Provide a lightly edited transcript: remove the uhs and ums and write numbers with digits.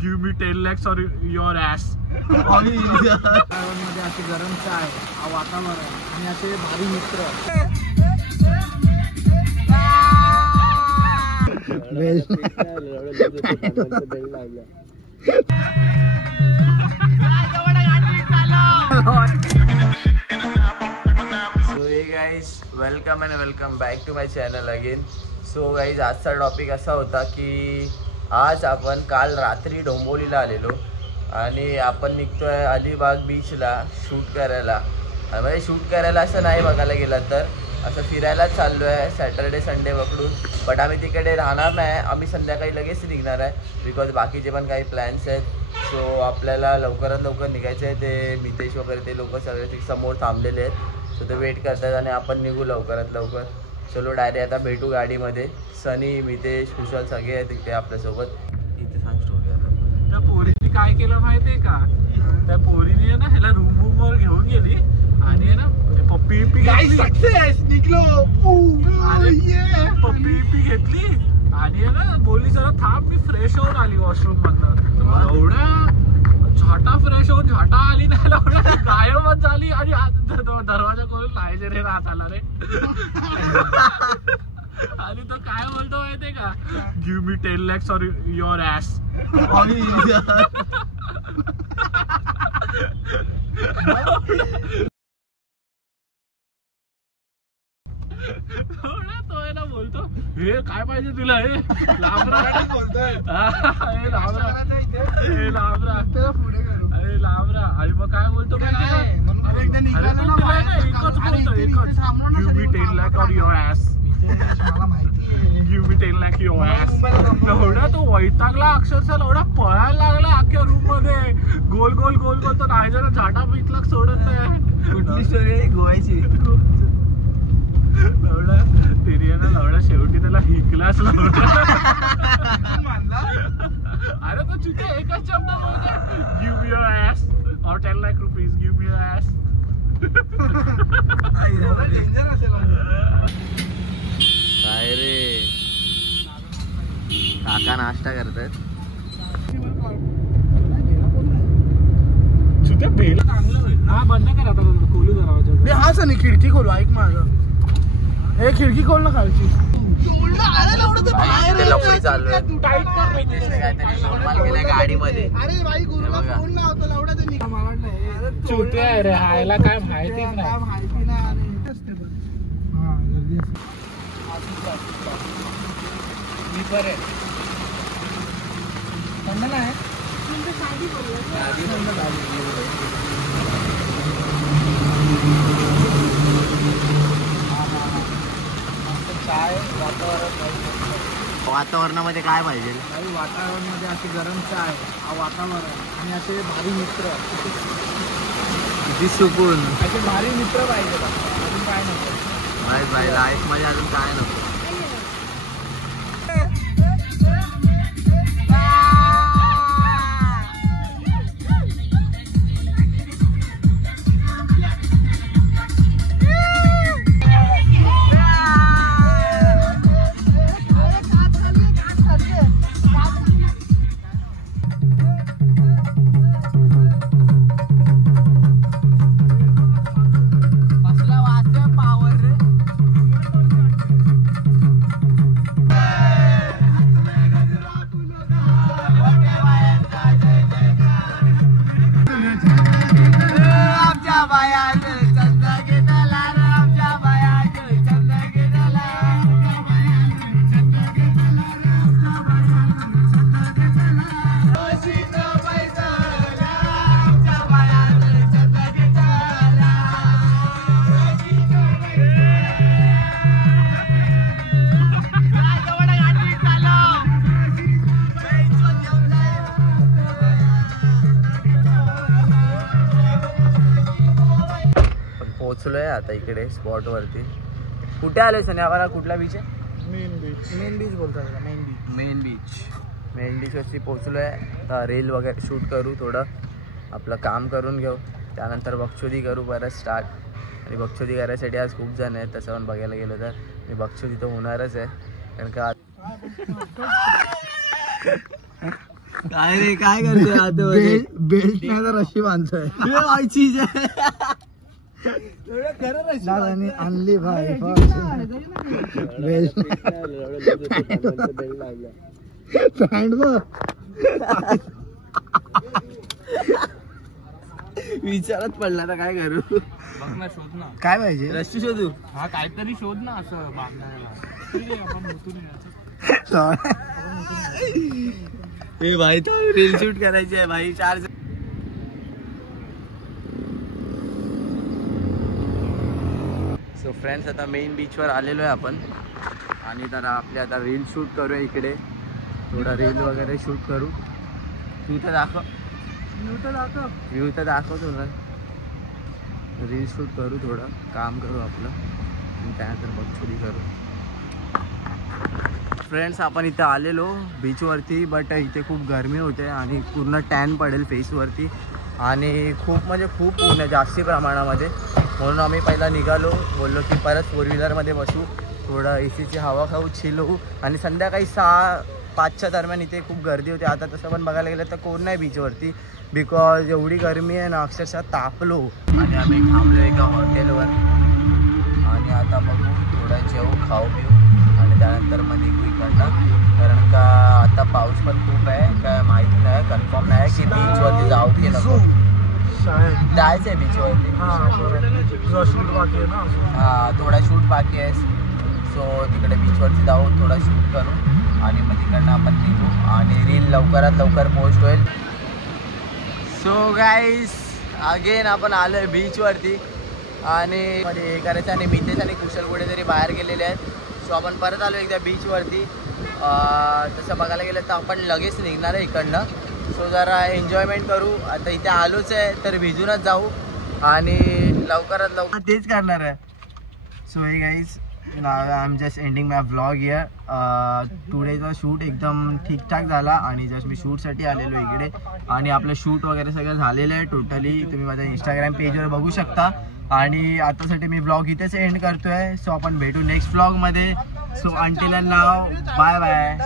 Give me 10 lakhs or your ass. मध्ये अशी गरम चाय, वातावरण आणि असे भारी मित्र. सो हे guys welcome and welcome back to my channel again. So guys आजचा टॉपिक असा होता की आज आपण काल रात्री डोंबिवलीला आलेलो आणि आपण निघतोय अलिबाग बीचला शूट करायला. म्हणजे शूट करायला असं नाही बघायला गेलं तर असं फिरायलाच चाललो आहे सॅटर्डे संडे पकडून. बट आम्ही तिकडे राहणार नाही, आम्ही संध्याकाळी लगेच निघणार आहे बिकॉज बाकीचे पण काही प्लॅन्स आहेत. सो आपल्याला लवकरात लवकर निघायचं आहे. ते मितेश वगैरे ते लोक सगळे ते समोर थांबलेले आहेत. सो ते वेट करतात आणि आपण निघू लवकरात लवकर. चलो डायरेक्ट आता भेटू गाडीमध्ये. सनी, मितेश, कुशल सगळे आहेत तिथे आपल्यासोबत. इथे सांग स्टोरी आता. त्या पोरीने काय केलं माहितीये का, त्या पोरीने ना ह्याला रूम वर घेऊन गेली आणि ना पप्पी सक्सेस निघलो. पप्पी घेतली आणि ना बोलली जरा थांब मी फ्रेश होऊन आली वॉशरूम मधनं. एवढा झाटा फ्रेश होऊन झाटा आली नाही, एवढा गायबच झाली आणि दरवाजा खोलून लायचे रे राहत आला रे. आणि तो काय बोलतो माहितीये का, give me 10 lakhs or your ass. तो आहे ना बोलतो हे काय पाहिजे तुला, हे लांबरा बोलतोय, हे लांबरा, हे लांबरा, अरे लांबरा. आणि मग काय बोलतो एकच बोलतो, एकच give me 10 lakh or your ass. Give me 10 lakh your ass. एवढा तो वैतागला अक्षरशः, एवढा पळायला लागला अख्ख्या रूम मध्ये गोल गोल गोल गोल. तो नाही जरा झाटा पितला सोडत नाही. कुठली स्टोरी आहे गोव्याची? लवडा तिने ना लवडा शेवटी त्याला हिकलाच लवडा. अरे तो चुके एकच शब्द बोलतो, गिव मी युअर ॲस और 10 lakh rupees. Give me your as. काय रे काका नाश्ता करतात. चुके बेल चांगलं होईल. हा बंद कर आता, खोलू दरवाजा. हा सनी खिडकी खोलू, ऐक माझं. हे खिडकी खोल ना खालची. लफडी चालू आहे. नॉर्मल गेल्या गाडीमध्ये. अरे बाई गुरुला फोन लावतो लावडा ते चुटे आहे रे, हायला काय माहितीच नाही. माहिती नाही. मी बरे थंड नाही. वातावरणामध्ये काय पाहिजे? वातावरणामध्ये अशी गरम चाय, वातावरण आणि असे भारी मित्र. किती सुकून. असे भारी मित्र पाहिजे. अजून काय नको भाई लाईफ मध्ये, अजून काय नको. पोहोचलोय आता इकडे स्पॉट वरती. कुठे आलोय सनी? आम्हाला कुठला बीच आहे? मेन बीच बोलतात. मेन बीच वरती पोहोचलोय. रील वगैरे शूट करू, थोडं आपलं काम करून घेऊ, त्यानंतर बक्षोदी करू परत स्टार्ट. आणि बक्षोदी करायसाठी आज खूप जण आहेत. तसं पण बघायला गेलं तर मी बक्षोदी तर होणारच आहे कारण का काय रे काय करतोय आता बेल्ट नाही तर रशी बांधतोय दादानी आणली भाई बेल्ट पॅन्ट बघ विचारत पडला तर काय करू बघ ना, शोध ना काय पाहिजे रस्सी शोधू हा काहीतरी शोध ना असं बांधण्याला ए भाई तो रील शूट करायची आहे भाई 4 सो फ्रेंड्स आता मेन बीचवर आलेलो आहे आपण आणि तर आपले आता रील शूट करूया इकडे थोडा रील वगैरे शूट करू तू तर दाखव व्ह्यू तर दाखव तुला रील शूट करू थोडं काम करू आपलं आणि त्यानंतर बघ करू फ्रेंड्स आपण इथे आलेलो बीचवरती बट इथे खूप गरमी होते आणि पूर्ण टॅन पडेल फेसवरती आणि खूप म्हणजे खूप ऊन आहे जास्ती प्रमाणामध्ये म्हणून आम्ही पहिला निघालो बोललो की परत 4 व्हीलरमध्ये बसू थोडं AC ची हवा खाऊ चिल होऊ आणि संध्याकाळी 6-5च्या दरम्यान इथे खूप गर्दी होती आता तसं पण बघायला गेलं तर कोण नाही बीचवरती बिकॉज एवढी गरमी आहे ना अक्षरशः तापलो आणि आम्ही थांबलो एका हॉटेलवर आणि आता बघू थोडं जेवू खाऊ पिऊ आणि त्यानंतर मग निघू इकडनं कारण का आता पाऊस पण खूप आहे काय माहीत नाही कन्फर्म नाही की बीचवरती जाऊ की नको जायचं आहे बीचवरती हां थोडा शूट बाकी आहे सो तिकडे बीचवरती जाऊ थोडा शूट करू आणि मग तिकडनं आपण निघू आणि रील लवकरात लवकर पोस्ट होईल सो गाईस अगेन आपण आलो आहे बीचवरती आणि मध्ये हे करायचं आणि मितेश आणि कुशल कुठेतरी बाहेर गेलेले आहेत सो आपण परत आलो एकदा बीचवरती तसं बघायला गेलं तर आपण लगेच निघणार आहे इकडनं सो जरा एन्जॉयमेंट करू आता इथे आलोच आहे तर भिजूनच जाऊ आणि लवकरात लवकर तेच करणार आहे सो हे guys I am just ending my vlog here टुडेचा शूट एकदम ठीकठाक झाला आणि जस्ट मी शूटसाठी आलेलो इकडे आणि आपलं शूट वगैरे सगळं झालेलं आहे टोटली तुम्ही माझ्या इंस्टाग्राम पेजवर बघू शकता आणि आतासाठी मी व्लॉग इथेच एंड करतोय सो आपण भेटू नेक्स्ट व्लॉगमध्ये so until and now bye bye